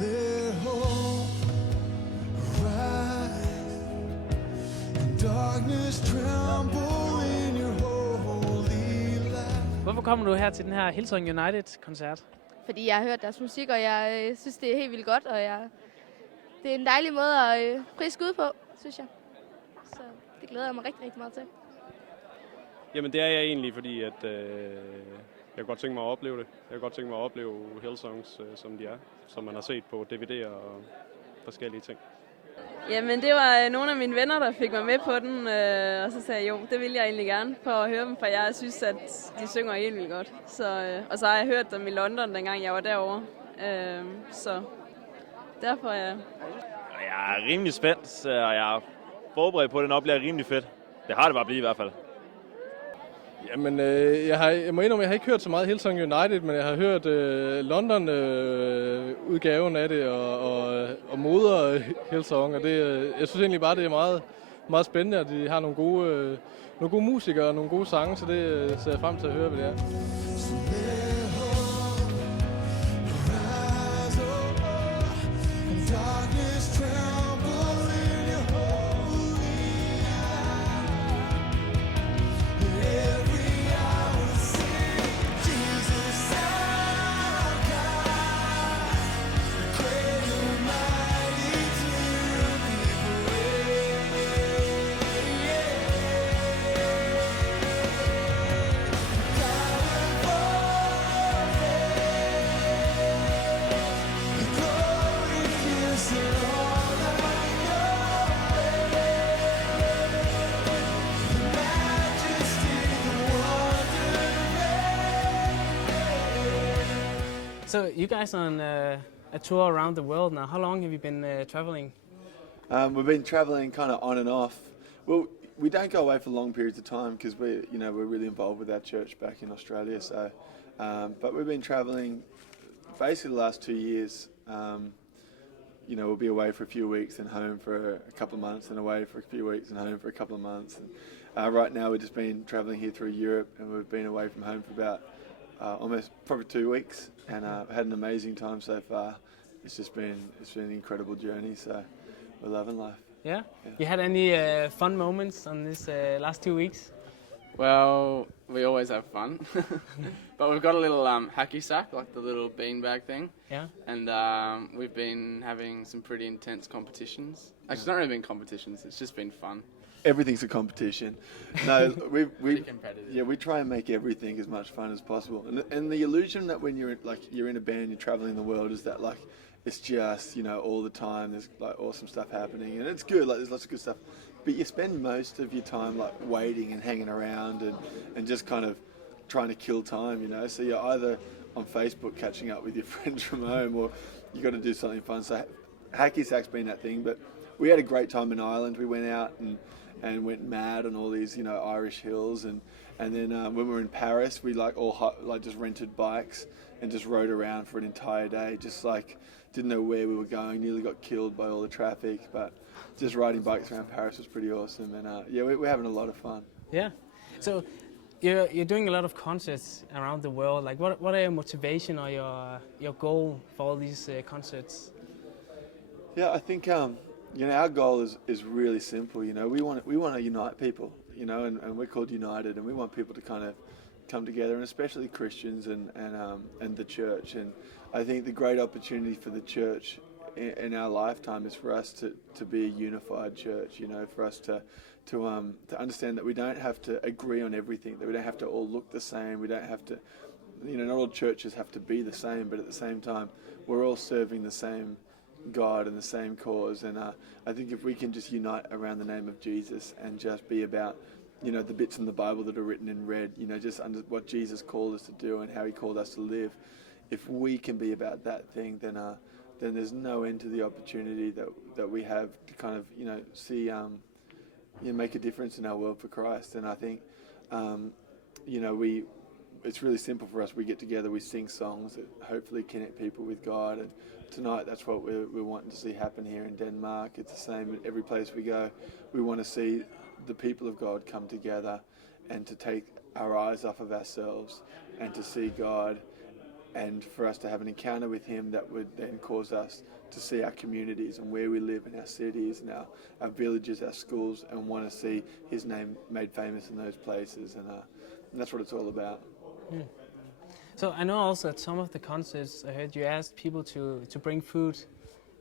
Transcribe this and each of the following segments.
Let hope rise and darkness tremble in your holy light. Hvorfor kommer du her til den her Hillsong United-koncert? Fordi jeg har hørt deres musik, og jeg synes, det er helt vildt godt, og det er en dejlig måde at friske ud på, synes jeg. Så det glæder jeg mig rigtig, rigtig meget til. Jamen det er jeg egentlig, fordi at, jeg kunne godt tænke mig at opleve det. Jeg kunne godt tænke mig at opleve Hillsongs, som de er, som man har set på DVD'er og forskellige ting. Jamen det var nogle af mine venner, der fik mig med på den, og så sagde jeg jo, det vil jeg egentlig gerne for at høre dem, for jeg synes, at de synger helt vildt godt. Og så har jeg hørt dem i London, dengang jeg var derovre, så derfor ja. Jeg er rimelig spændt, og jeg er forberedt på, at den op bliver rimelig fedt. Det har det bare blivet i hvert fald. Jamen, jeg må indrømme, jeg har ikke hørt så meget Hillsong United, men jeg har hørt London-udgaven af det, og moder Hillsong, og jeg synes egentlig bare, det er meget, meget spændende, at de har nogle gode musikere og nogle gode sange, så det ser jeg frem til at høre, hvad det er. So you guys are on a tour around the world now. How long have you been traveling? We've been traveling kind of on and off. Well, we don't go away for long periods of time because we're really involved with our church back in Australia. So, but we've been traveling basically the last 2 years. We'll be away for a few weeks and home for a couple of months, and away for a few weeks and home for a couple of months. And right now we've just been traveling here through Europe, and we've been away from home for about almost probably 2 weeks, and had an amazing time so far. It's been an incredible journey, so we're loving life. Yeah? You had any fun moments on this last 2 weeks? Well, we always have fun, but we've got a little hacky sack, like the little beanbag thing. Yeah. And we've been having some pretty intense competitions. Actually, it's not really been competitions; it's just been fun. Everything's a competition. No, we competitive. Yeah, we try and make everything as much fun as possible. And the illusion that when you're in a band, you're traveling the world, is that like it's just all the time. There's like awesome stuff happening, and it's good. Like there's lots of good stuff, but you spend most of your time like waiting and hanging around and just kind of trying to kill time. So you're either on Facebook catching up with your friends from home, or you got to do something fun. So hacky sack's been that thing, but we had a great time in Ireland. We went out and went mad on all these Irish hills, and then when we were in Paris, we just rented bikes and just rode around for an entire day, just like didn't know where we were going, nearly got killed by all the traffic, but just riding bikes around Paris was pretty awesome, and we're having a lot of fun. Yeah. So you're doing a lot of concerts around the world. Like what are your motivation or your goal for all these concerts? Yeah, I think our goal is really simple. We want to unite people. And we're called United, and we want people to kind of come together, and especially Christians and the church. And I think the great opportunity for the church in our lifetime is for us to be a unified church. For us to understand that we don't have to agree on everything, that we don't have to all look the same. We don't have to, not all churches have to be the same, but at the same time, we're all serving the same God and the same cause. And I think if we can just unite around the name of Jesus and just be about the bits in the Bible that are written in red, just under what Jesus called us to do and how he called us to live, if we can be about that thing, then there's no end to the opportunity that we have to kind of see make a difference in our world for Christ. And I think it's really simple for us. We get together, we sing songs that hopefully connect people with God, and tonight that's what we're wanting to see happen here in Denmark. It's the same in every place we go. We want to see the people of God come together and to take our eyes off of ourselves and to see God and for us to have an encounter with him that would then cause us to see our communities and where we live in our cities and our villages, our schools, and want to see his name made famous in those places. And that's what it's all about. So I know also at some of the concerts, I heard you asked people to bring food,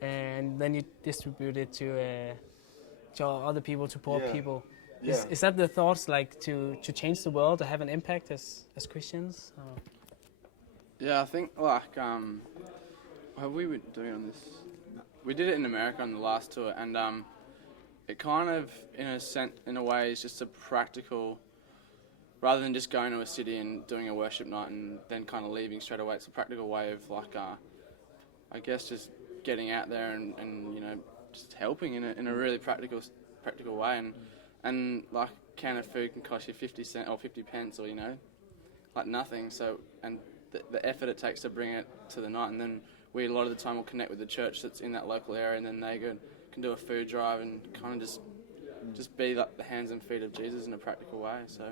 and then you distribute it to other people, to poor people. Is that the thoughts, like to change the world, to have an impact as Christians? Yeah, I think like have we been doing on this? We did it in America on the last tour, and it kind of, in a way, is just a practical. Rather than just going to a city and doing a worship night and then kind of leaving straight away, it's a practical way of like, I guess, just getting out there and just helping in a really practical way, and like a can of food can cost you 50 cents or 50 pence or like nothing. So and the effort it takes to bring it to the night, and then we a lot of the time will connect with the church that's in that local area, and then they can do a food drive and kind of just be like the hands and feet of Jesus in a practical way. So.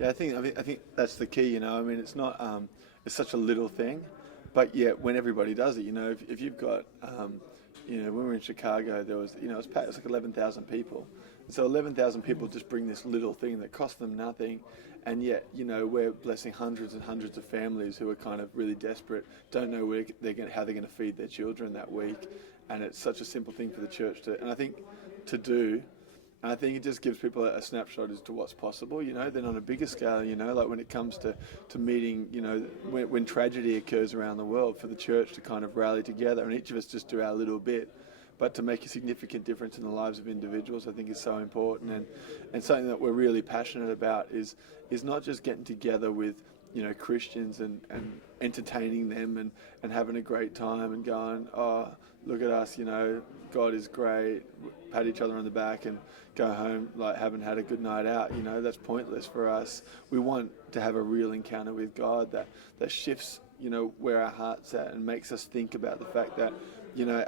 Yeah, I think that's the key. I mean, it's not it's such a little thing, but yet when everybody does it, if you've got when we were in Chicago, there was it was packed. It was like 11,000 people. So 11,000 people just bring this little thing that cost them nothing, and yet we're blessing hundreds and hundreds of families who are kind of really desperate, don't know how they're going to feed their children that week, and it's such a simple thing for the church to do. And I think it just gives people a snapshot as to what's possible, then on a bigger scale, like when it comes to meeting, when tragedy occurs around the world, for the church to kind of rally together and each of us just do our little bit, but to make a significant difference in the lives of individuals, I think is so important. And something that we're really passionate about is not just getting together with, Christians and entertaining them and having a great time and going, oh, look at us, God is great, pat each other on the back and go home like haven't had a good night out. That's pointless for us. We want to have a real encounter with God that shifts, where our heart's at and makes us think about the fact that,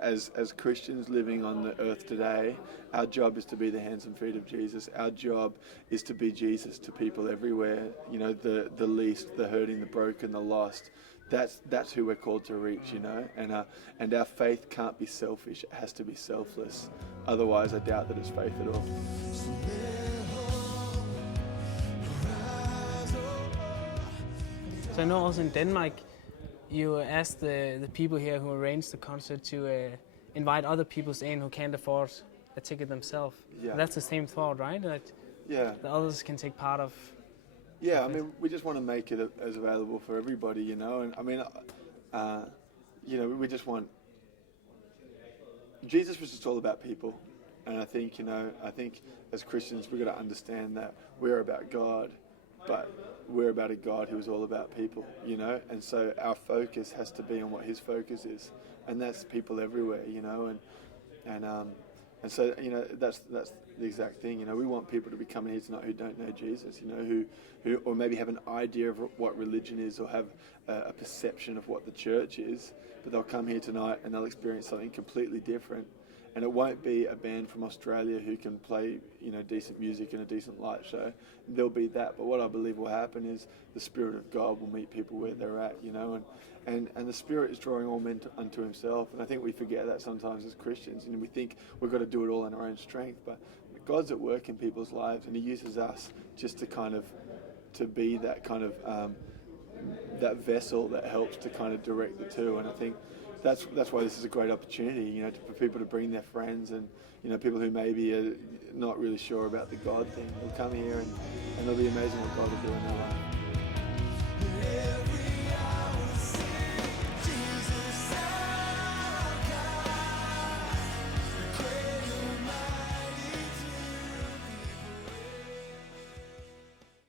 as Christians living on the earth today, our job is to be the hands and feet of Jesus. Our job is to be Jesus to people everywhere, the least, the hurting, the broken, the lost. That's who we're called to reach, and our faith can't be selfish. It has to be selfless. Otherwise, I doubt that it's faith at all. So I know also in Denmark, you asked the people here who arranged the concert to invite other people in who can't afford a ticket themselves. Yeah. That's the same thought, right? That the others can take part of. Yeah, I mean, we just want to make it as available for everybody, and I mean, we just want. Jesus was just all about people, and I think as Christians we've got to understand that we're about God, but we're about a God who is all about people, and so our focus has to be on what His focus is, and that's people everywhere, and so that's the exact thing. We want people to be coming here tonight who don't know Jesus, who or maybe have an idea of what religion is or have a perception of what the church is, but they'll come here tonight and they'll experience something completely different. And it won't be a band from Australia who can play, decent music and a decent light show. There'll be that, but what I believe will happen is the Spirit of God will meet people where they're at, and the Spirit is drawing all men unto Himself. And I think we forget that sometimes as Christians, and we think we've got to do it all in our own strength, but God's at work in people's lives, and He uses us just to be that kind of that vessel that helps to kind of direct the two. And I think that's why this is a great opportunity, for people to bring their friends and people who maybe are not really sure about the God thing. They'll come here and it'll be amazing what God will do in their life.